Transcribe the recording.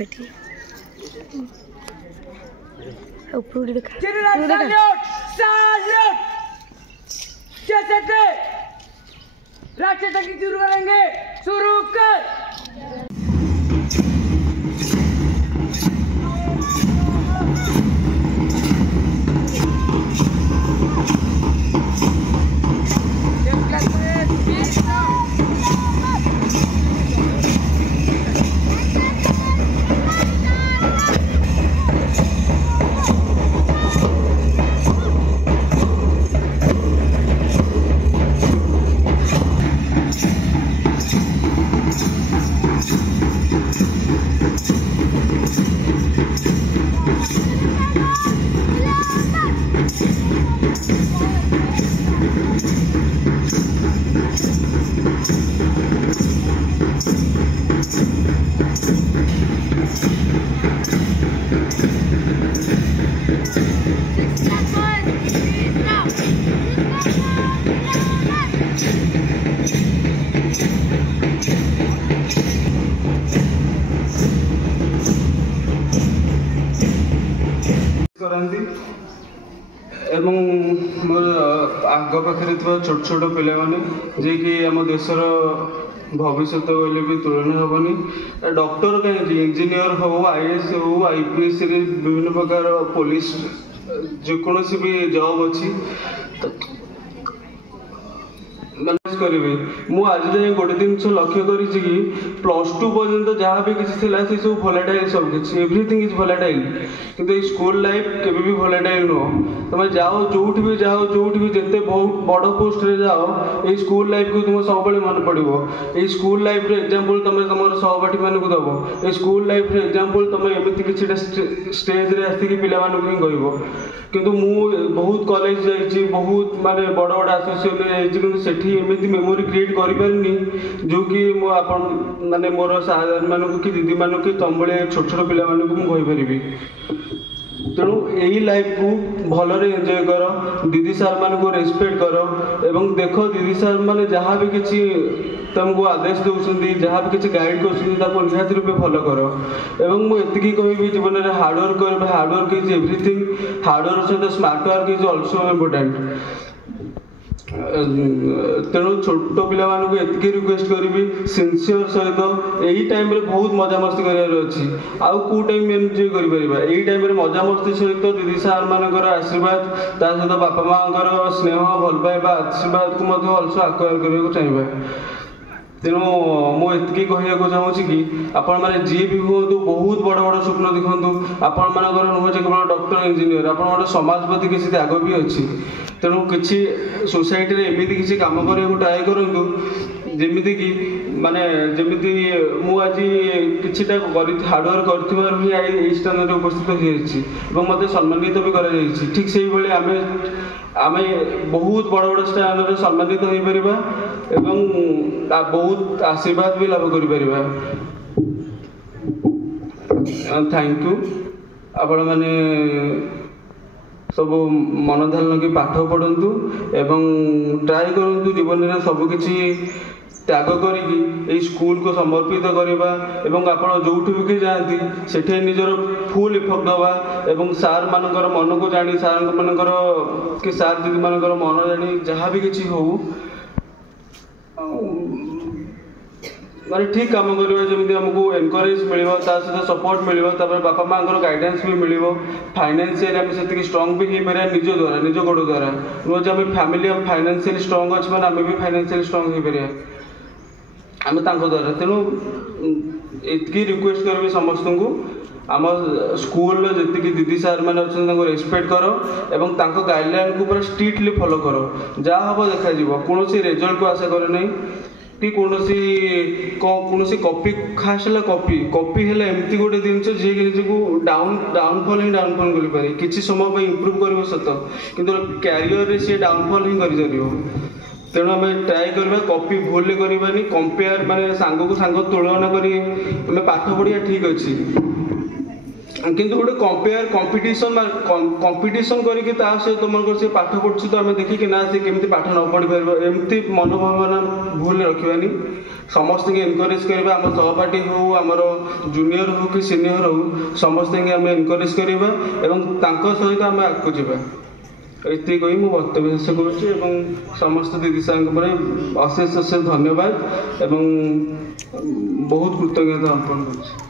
बैठी ऊपर देखा राक्षस की शुरू करेंगे शुरू कर आग पाखे छोट छोट पिला जे कि आम देशर भविष्य बोले भी तुलन हेनी डॉक्टर कहीं इंजीनियर हो आईएएस हो आईपीएस विभिन्न प्रकार पुलिस जेकोसी भी जॉब अच्छी करेंगे मु आज जाए गोटे जिन लक्ष्य करी +2 पर्यंत जहाँ भी किसी से सब भलाटाइल सब किसी एवरीथिंग इज भलाटाइल कि स्कूल लाइफ केबे भी भलाटाइल नुह तुम जाओ जो भी जाओ जो भी जिते बहुत बड़ पोस्ट रे जाओ ये स्कूल लाइफ को तुम सब मन पड़ो ये स्कूल लाइफ एग्जांपल तुम तुम सहपाठी मानक दब ये स्कूल लाइफ एग्जांपल तुम एमती किसी स्टेज रे आसिक पिला ही कह किंतु मु बहुत कॉलेज जाइए बहुत माने बड़ बड़ एसोसिएशन सेठी एमती मेमोरी क्रिएट कर पारनी जो कि माने मोर सार मानक कि दीदी मानक कि तुम भाई छोट छोट पिला मुझे तेणु यही लाइफ को भलरे एंजॉय कर दीदी सार मान को रेस्पेक्ट कर एवं देख दीदी सार माने जहाँ भी किसी तुमको आदेश दौरान जहाँ भी किसी गाइड कर निहाती रूपे फॉलो कर एवं मुझे कहि जीवन में हार्डवर्क कर हार्डवर्क इज एवरीथिंग हार्डवर्क सहित smart work is also important तेणु छोट पिला एति रिक्वेस्ट करी सिंसियर सहित यही टाइम रे बहुत मजामस्ती करार अच्छी आउ कौ टाइम एंजॉय कर यही टाइम रे मजामस्ती सहित दीदी सार मानकर आशीर्वाद ता सहित बापा माँ स्नेह भल पाइबा आशीर्वाद को अल्सो आक्वायर करने चाहिए तेणु मुझे कहना चाहूँगी कि आपण मैंने जी भी हूँ बहुत बड़ बड़ स्वप्न देखूँ आपण मानकर नुह केवल डॉक्टर इंजीनियर आप समाज प्रति किसी त्याग भी अच्छी तेणु किसी सोसाइटी रे एमती किसी काम करने ट्राए करूँ जमीती कि माने जमीती मुझे किछिटा हार्डवर्क कर ही स्थान में उपस्थित हो मत सम्मानित भी कर ठीक से भाई आम बहुत बड़ बड़ स्थान में सम्मानित हो पार एवं बहुत आशीर्वाद भी लाभ कर थैंक यू आपण मैंने सब मन ध्यान लगे पाठ पढ़ु एवं ट्राए करूँ जीवन में सबकि त्याग करी स्कूल को समर्पित करवा एवं आप जो भी जाती से निजर फुल इफर्ट दवा एवं सार मानकर मन को जानी सार मानकर कि सार दीदी मानकर मन जानी जहाँ भी किसी हो माने ठीक काम करवा जमी आमको एनकरेज मिल सहित सपोर्ट मिल बापा माँ गाइडेंस भी मिल फाइनेंशियल आम से स्ट्रंग भी हो पार निज द्वारा निज गोड़ द्वारा नुह जब फैमिली आम फाइनेंशियल स्ट्रंग अच्छे मैंने आम भी फाइनेंशियल स्ट्रंग हो पार आम द्वारा तेणु एति रिक्वेस्ट करी समस्त को आम स्कूल जी दीदी सार मैंने अच्छे रेस्पेक्ट कर एवं गाइडलाइन को पूरा स्ट्रिक्टली फॉलो कर जहाँ हम देखा कौन रिजल्ट को आशा करे नहीं कि कौन कॉपी खास है कॉपी है एमती गोटे जिन जी निजको डाउनफॉल ही डाउनफॉल कर पारे किसी समय इम्प्रूव कर सत कि क्यारियर सी डाउनफॉल ही कर तेणु आम ट्राए करवा कॉपी भूल करवानी कंपेयर माने सांग को सांग तुलना करी पाठ पढ़िया ठीक अच्छी କିନ୍ତୁ ଗୋଟେ କମ୍ପିଟିସନ କରିକି ତା ସହିତ ତୁମର ସେ ପାଠ ପଢୁଛି ତ ଆମେ ଦେଖିକି ନା ସେ କେମିତି ପାଠ ନ ପଢି ପାରିବ ଏମିତି ମନୋଭାବନା ଭୁଲ ରଖିବାନି। ସମସ୍ତଙ୍କୁ ଏନକରେଜ କରିବା, ଆମ ସହପାଠୀ ହଉ ଆମର ଜୁନିୟର ହଉ କି ସିନିୟର ହଉ ସମସ୍ତଙ୍କୁ ଆମେ ଏନକରେଜ କରିବା ଏବଂ ତାଙ୍କ ସହିତ ଆମେ ଆଗକୁ ଯିବା। ଏତିକି କହି ମୁଁ ବକ୍ତବ୍ୟ ଶେଷ କରୁଛି ଏବଂ ସମସ୍ତ ଦିଦି ସାର୍ଙ୍କ ଉପରେ ଅଶେଷ ଅଶେଷ ଧନ୍ୟବାଦ ଏବଂ ବହୁତ କୃତଜ୍ଞତା ଅର୍ପଣ କରୁଛି।